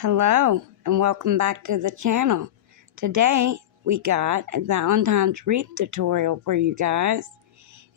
Hello and welcome back to the channel. Today we got a Valentine's wreath tutorial for you guys,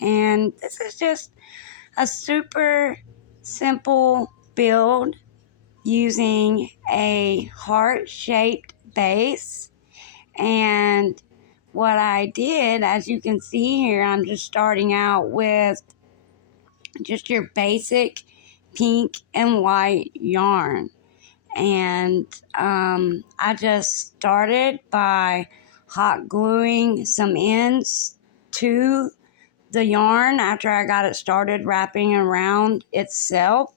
and this is just a super simple build using a heart-shaped base. And what I did, as you can see here, I'm just starting out with just your basic pink and white yarn. And I just started by hot gluing some ends to the yarn after I got it started wrapping around itself,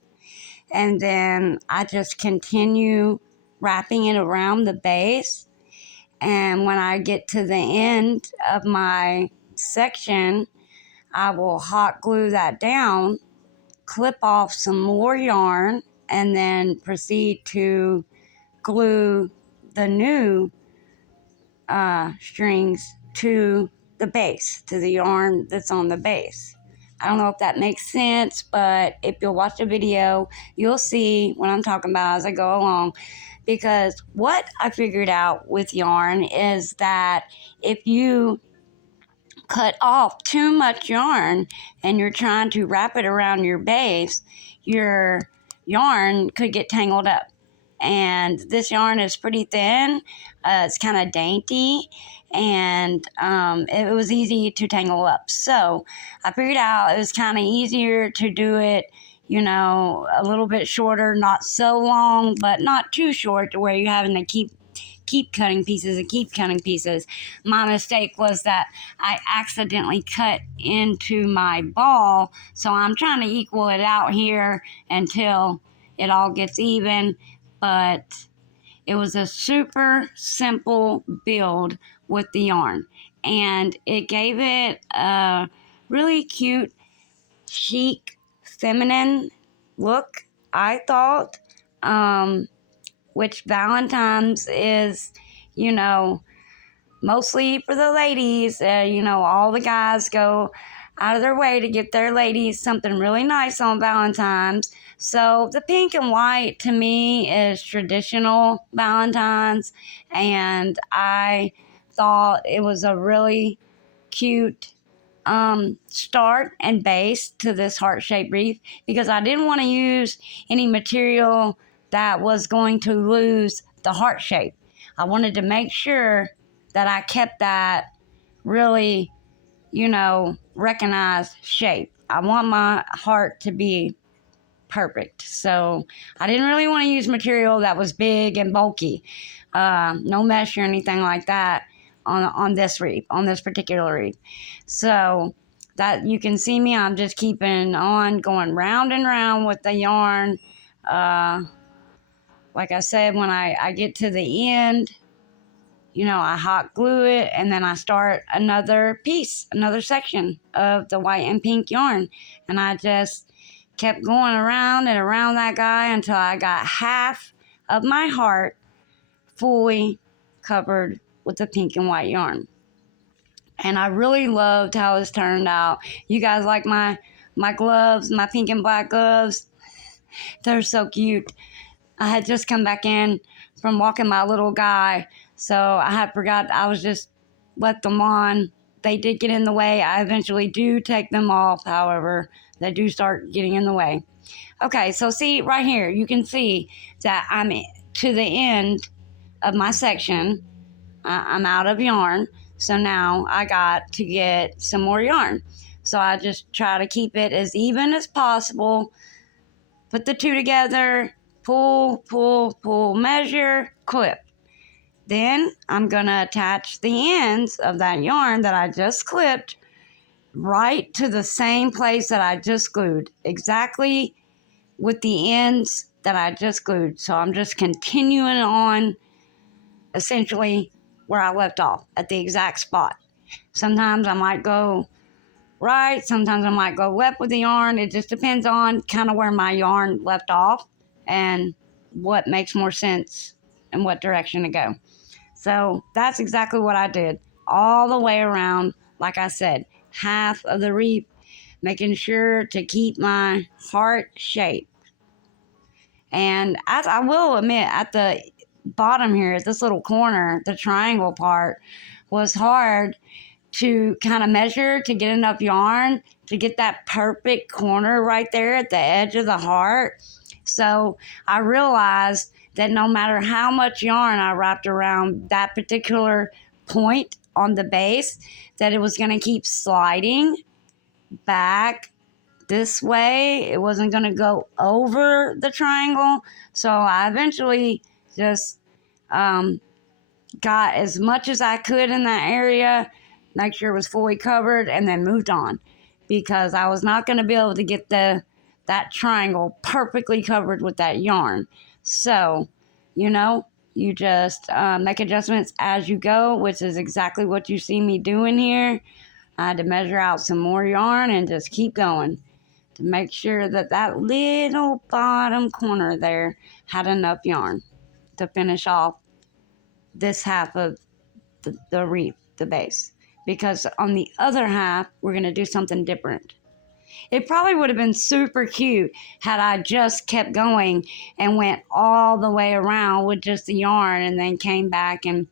and then I just continue wrapping it around the base. And when I get to the end of my section, I will hot glue that down, clip off some more yarn, and then proceed to glue the new strings to the base, to the yarn that's on the base. I don't know if that makes sense, but if you'll watch the video, you'll see what I'm talking about as I go along. Because what I figured out with yarn is that if you cut off too much yarn and you're trying to wrap it around your base, your yarn could get tangled up. And this yarn is pretty thin. It's kind of dainty, and it was easy to tangle up. So I figured out it was kind of easier to do it, a little bit shorter, not so long, but not too short to where you're having to keep cutting pieces and keep cutting pieces. My mistake was that I accidentally cut into my ball, so I'm trying to equal it out here until it all gets even. But it was a super simple build with the yarn, and it gave it a really cute, chic, feminine look, I thought. Which Valentine's is, mostly for the ladies. All the guys go out of their way to get their ladies something really nice on Valentine's. So the pink and white to me is traditional Valentine's, and I thought it was a really cute start and base to this heart-shaped wreath, because I didn't want to use any material that was going to lose the heart shape. I wanted to make sure that I kept that really, recognized shape. I want my heart to be perfect. So I didn't really want to use material that was big and bulky. No mesh or anything like that on this wreath, on this particular wreath. So that you can see me, I'm just keeping on going round and round with the yarn. Like I said, when I get to the end, I hot glue it, and then I start another piece, another section of the white and pink yarn. And I just kept going around and around that guy until I got half of my heart fully covered with the pink and white yarn. And I really loved how this turned out. You guys like my gloves, my pink and black gloves? They're so cute. I had just come back in from walking my little guy, so I had forgot I was just let them on. They did get in the way. I eventually do take them off, however, they do start getting in the way. Okay, so see right here, you can see that I'm to the end of my section. I'm out of yarn, so now I got to get some more yarn. So I just try to keep it as even as possible, put the two together, pull, pull, pull, measure, clip. Then I'm going to attach the ends of that yarn that I just clipped right to the same place that I just glued, exactly with the ends that I just glued. So I'm just continuing on essentially where I left off at the exact spot. Sometimes I might go right, sometimes I might go left with the yarn. It just depends on kind of where my yarn left off and what makes more sense and what direction to go. So that's exactly what I did all the way around. Like I said, half of the wreath, making sure to keep my heart shape. And as I will admit, at the bottom here, at this little corner, the triangle part was hard to kind of measure to get enough yarn to get that perfect corner right there at the edge of the heart. So I realized that no matter how much yarn I wrapped around that particular point on the base, that it was going to keep sliding back this way. It wasn't going to go over the triangle. So I eventually just got as much as I could in that area, make sure it was fully covered, and then moved on, because I was not going to be able to get that triangle perfectly covered with that yarn. So, you just make adjustments as you go, which is exactly what you see me doing here. I had to measure out some more yarn and just keep going to make sure that that little bottom corner there had enough yarn to finish off this half of the wreath, the base. Because on the other half, we're going to do something different. It probably would have been super cute had I just kept going and went all the way around with just the yarn and then came back and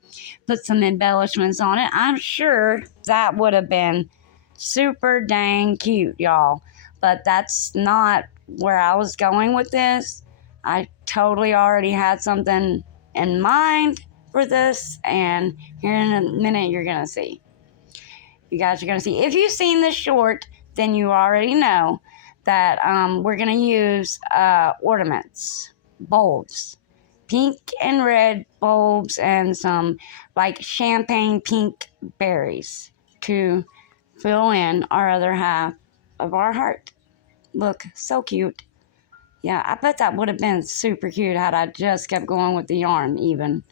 put some embellishments on it. I'm sure that would have been super dang cute, y'all. But that's not where I was going with this. I totally already had something in mind for this, and here in a minute you're going to see. You guys are going to see. If you've seen the short, then you already know that we're going to use ornaments, bulbs, pink and red bulbs, and some like champagne pink berries to fill in our other half of our heart. Look, so cute. Yeah, I bet that would have been super cute had I just kept going with the yarn even.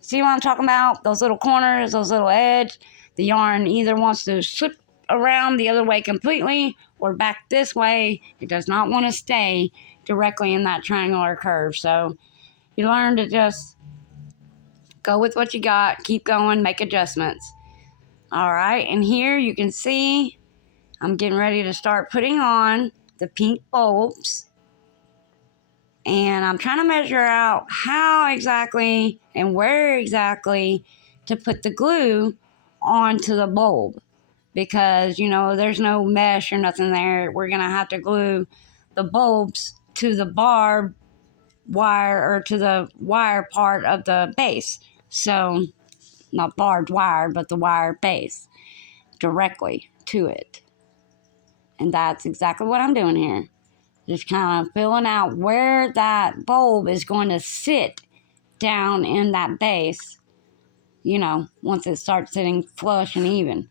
See what I'm talking about? Those little corners, those little edge. The yarn either wants to slip around the other way completely or back this way. It does not want to stay directly in that triangular curve. So you learn to just go with what you got, keep going, make adjustments. All right, and here you can see I'm getting ready to start putting on the pink bulbs. And I'm trying to measure out how exactly and where exactly to put the glue onto the bulb. Because, there's no mesh or nothing there. We're going to have to glue the bulbs to the barbed wire, or to the wire part of the base. So, not barbed wire, but the wire base directly to it. And that's exactly what I'm doing here. Just kind of filling out where that bulb is going to sit down in that base, once it starts sitting flush and even.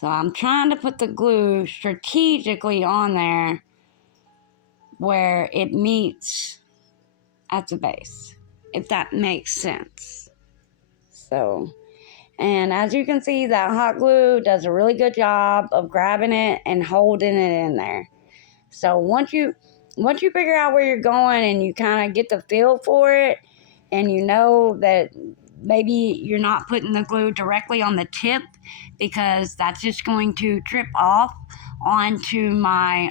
So I'm trying to put the glue strategically on there where it meets at the base, if that makes sense. So, and as you can see, that hot glue does a really good job of grabbing it and holding it in there. So once you figure out where you're going and you kind of get the feel for it, and you know that maybe you're not putting the glue directly on the tip, because that's just going to trip off onto my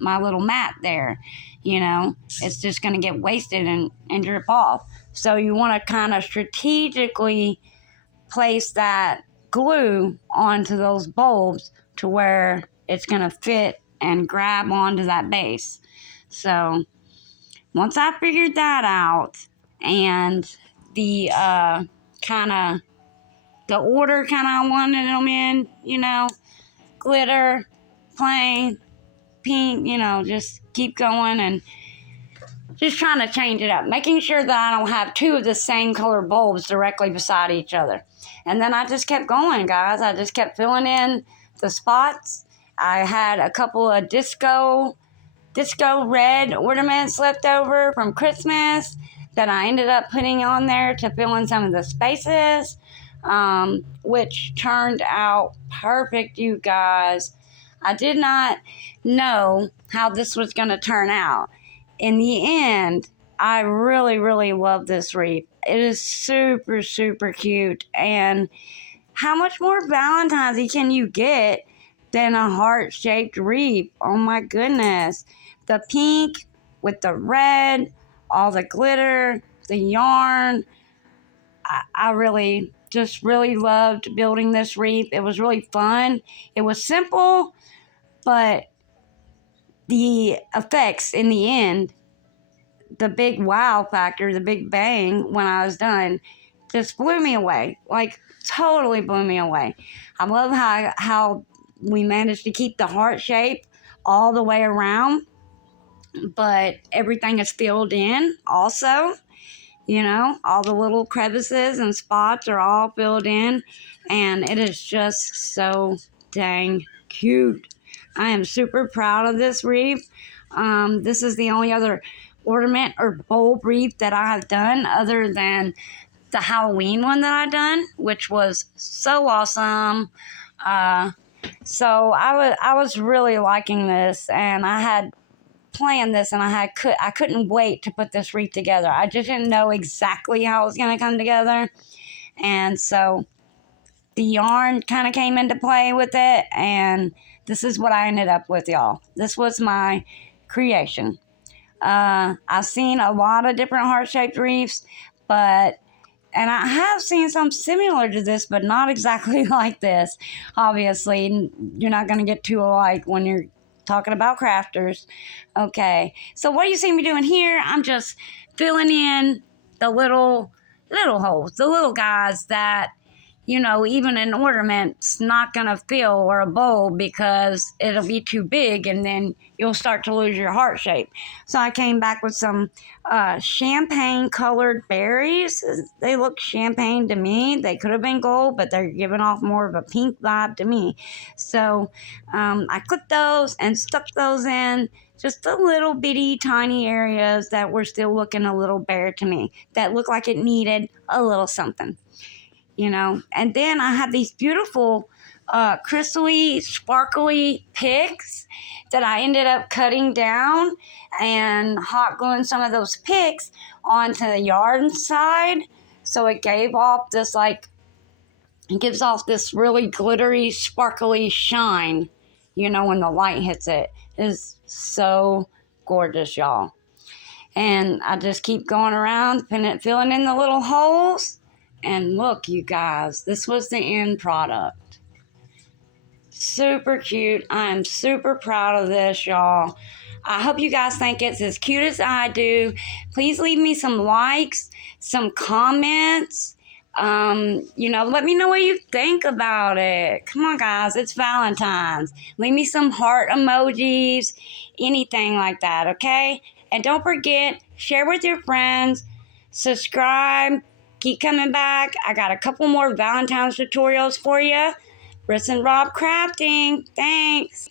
my little mat there. It's just going to get wasted and drip off. So you want to kind of strategically place that glue onto those bulbs to where it's going to fit and grab onto that base. So once I figured that out, and the the order I wanted them in, glitter, plain, pink, just keep going and just trying to change it up, making sure that I don't have two of the same color bulbs directly beside each other. And then I just kept going, guys. I just kept filling in the spots. I had a couple of disco red ornaments left over from Christmas that I ended up putting on there to fill in some of the spaces, which turned out perfect, you guys. I did not know how this was going to turn out. In the end, I really, really love this wreath. It is super, super cute. And how much more Valentines can you get than a heart-shaped wreath? Oh my goodness. The pink with the red, all the glitter, the yarn. I really loved building this wreath. It was really fun. It was simple, but the effects in the end, the big wow factor, the big bang when I was done, just blew me away. Like, totally blew me away. I love how we managed to keep the heart shape all the way around, but everything is filled in also. You know, all the little crevices and spots are all filled in, and it is just so dang cute. I am super proud of this wreath. This is the only other ornament or bowl wreath that I have done other than the Halloween one that I done, which was so awesome. So I was really liking this, and I had planned this, and I couldn't wait to put this wreath together. I just didn't know exactly how it was going to come together, and so the yarn kind of came into play with it, and this is what I ended up with, y'all. This was my creation. I've seen a lot of different heart-shaped wreaths, and I have seen some similar to this, but not exactly like this. Obviously, you're not going to get two alike when you're talking about crafters. Okay, so what you see me doing here, I'm just filling in the little holes, the little guys that, you know, even an ornament's not going to fill, or a bowl, because it'll be too big and then you'll start to lose your heart shape. So I came back with some champagne colored berries. They look champagne to me. They could have been gold, but they're giving off more of a pink vibe to me. So I clipped those and stuck those in just the little bitty tiny areas that were still looking a little bare to me, that looked like it needed a little something. You know, and then I have these beautiful crystally, sparkly picks that I ended up cutting down and hot gluing some of those picks onto the yarn side. So it gave off this, like, it gives off this really glittery, sparkly shine, you know, when the light hits it. It is so gorgeous, y'all. And I just keep going around, filling in the little holes. And look, you guys, this was the end product. Super cute. I am super proud of this, y'all. I hope you guys think it's as cute as I do. Please leave me some likes, some comments. You know, let me know what you think about it. Come on, guys, it's Valentine's. Leave me some heart emojis, anything like that, okay? And don't forget, share with your friends, subscribe, keep coming back. I got a couple more Valentine's tutorials for you. RissandRobCrafting. Thanks.